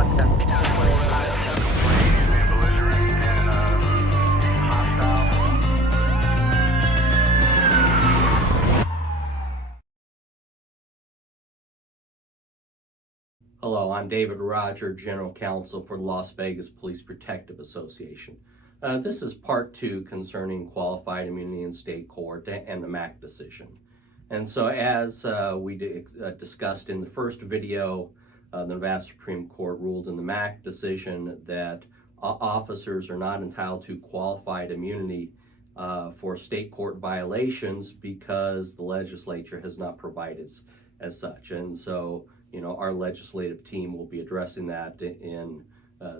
Hello, I'm David Roger, General Counsel for the Las Vegas Police Protective Association. This is part 2 concerning qualified immunity in state court and the MAC decision. And so as we discussed in the first video, the Nevada Supreme Court ruled in the MAC decision that officers are not entitled to qualified immunity for state court violations because the legislature has not provided as such. And so our legislative team will be addressing that in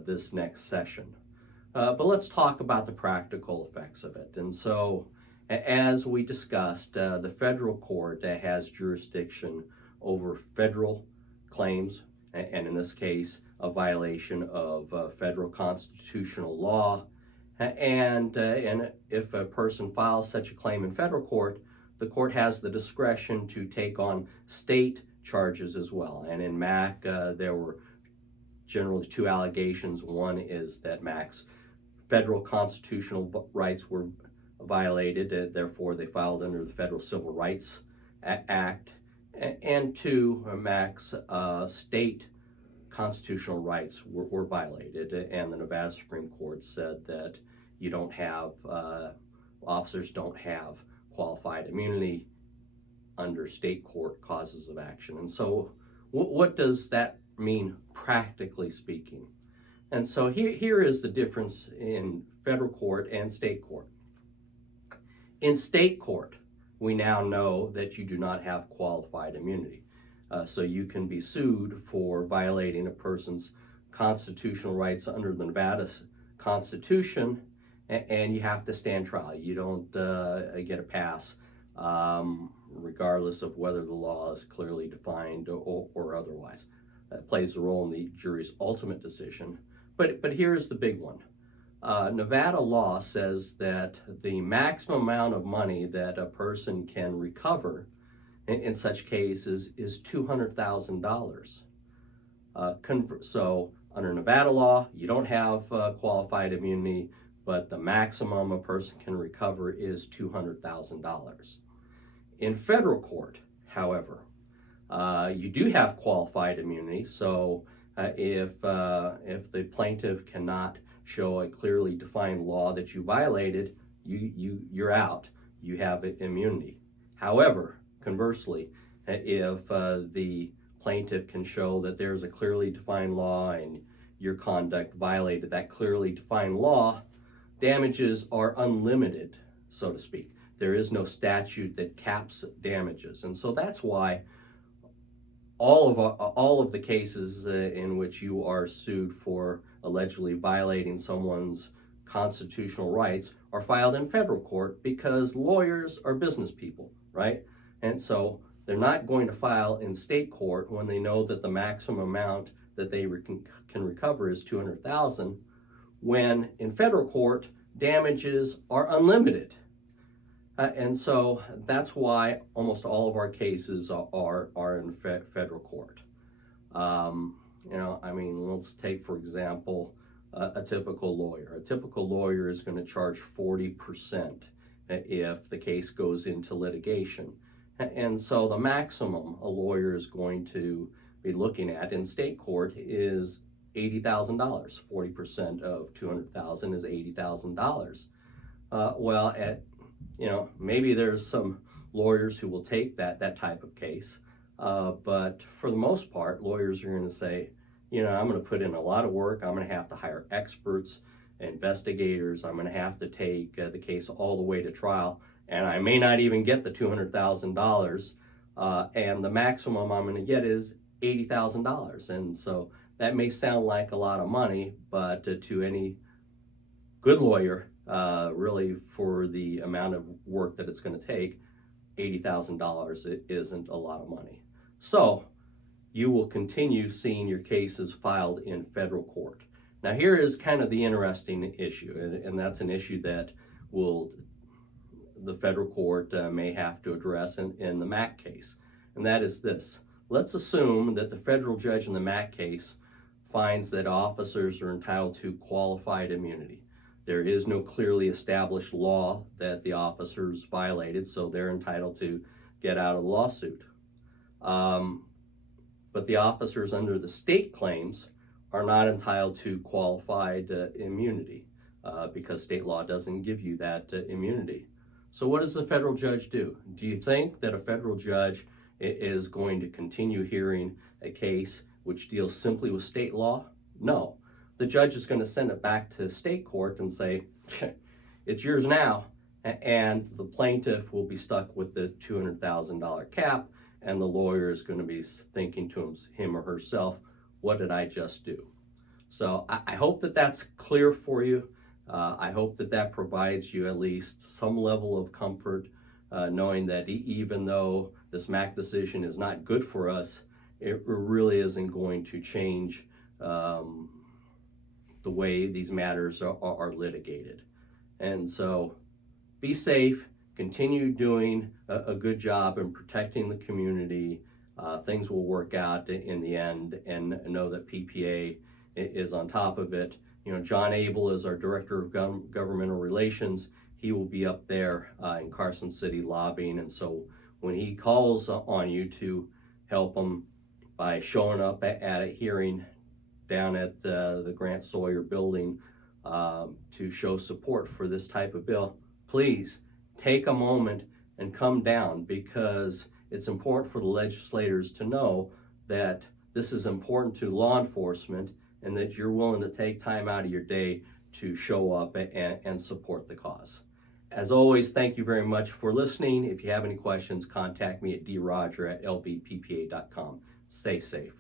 this next session. But let's talk about the practical effects of it. And so, as we discussed, the federal court has jurisdiction over federal claims, and in this case, a violation of federal constitutional law. And if a person files such a claim in federal court, the court has the discretion to take on state charges as well. And in MAC, there were generally 2 allegations. One is that MAC's federal constitutional rights were violated, therefore they filed under the Federal Civil Rights Act. And 2, MAC's state constitutional rights were violated, and the Nevada Supreme Court said that officers don't have qualified immunity under state court causes of action. And so what does that mean practically speaking? And so here is the difference in federal court and state court. In state court, we now know that you do not have qualified immunity. So you can be sued for violating a person's constitutional rights under the Nevada Constitution, and you have to stand trial. You don't get a pass, regardless of whether the law is clearly defined or otherwise. That plays a role in the jury's ultimate decision. But here's the big one. Nevada law says that the maximum amount of money that a person can recover in such cases is $200,000. So under Nevada law, you don't have qualified immunity, but the maximum a person can recover is $200,000. In federal court, however, you do have qualified immunity. So if the plaintiff cannot show a clearly defined law that you violated, you're out. You have immunity. However, conversely, if the plaintiff can show that there's a clearly defined law and your conduct violated that clearly defined law, damages are unlimited, so to speak. There is no statute that caps damages. And so that's why all of the cases in which you are sued for allegedly violating someone's constitutional rights are filed in federal court, because lawyers are business people, right? And so they're not going to file in state court when they know that the maximum amount that they can recover is $200,000, when in federal court damages are unlimited. And so that's why almost all of our cases are in federal court. Let's take, for example, a typical lawyer. A typical lawyer is going to charge 40% if the case goes into litigation. And so the maximum a lawyer is going to be looking at in state court is $80,000. 40% of $200,000 is $80,000. Maybe there's some lawyers who will take that type of case, but for the most part, lawyers are going to say, I'm going to put in a lot of work. I'm going to have to hire experts, investigators. I'm going to have to take the case all the way to trial, and I may not even get the $200,000, and the maximum I'm going to get is $80,000. And so that may sound like a lot of money, but to any good lawyer, really for the amount of work that it's going to take, $80,000 isn't a lot of money. So you will continue seeing your cases filed in federal court. Now here is kind of the interesting issue, and that's an issue that the federal court may have to address in the MAC case, and that is this. Let's assume that the federal judge in the MAC case finds that officers are entitled to qualified immunity. There is no clearly established law that the officers violated, so they're entitled to get out of the lawsuit. But the officers under the state claims are not entitled to qualified immunity because state law doesn't give you that immunity. So what does the federal judge do? Do you think that a federal judge is going to continue hearing a case which deals simply with state law? No. The judge is going to send it back to state court and say, it's yours now, and the plaintiff will be stuck with the $200,000 cap, and the lawyer is going to be thinking to him or herself, what did I just do? So I hope that that's clear for you. I hope that that provides you at least some level of comfort, knowing that even though this MAC decision is not good for us, it really isn't going to change the way these matters are litigated. And so be safe, continue doing a good job in protecting the community. Things will work out in the end, and know that PPA is on top of it. You know, John Abel is our Director of Governmental Relations. He will be up there in Carson City lobbying, and so when he calls on you to help him by showing up at a hearing down at the Grant Sawyer building to show support for this type of bill, please take a moment and come down, because it's important for the legislators to know that this is important to law enforcement and that you're willing to take time out of your day to show up and support the cause. As always, thank you very much for listening. If you have any questions, contact me at droger@lvppa.com. Stay safe.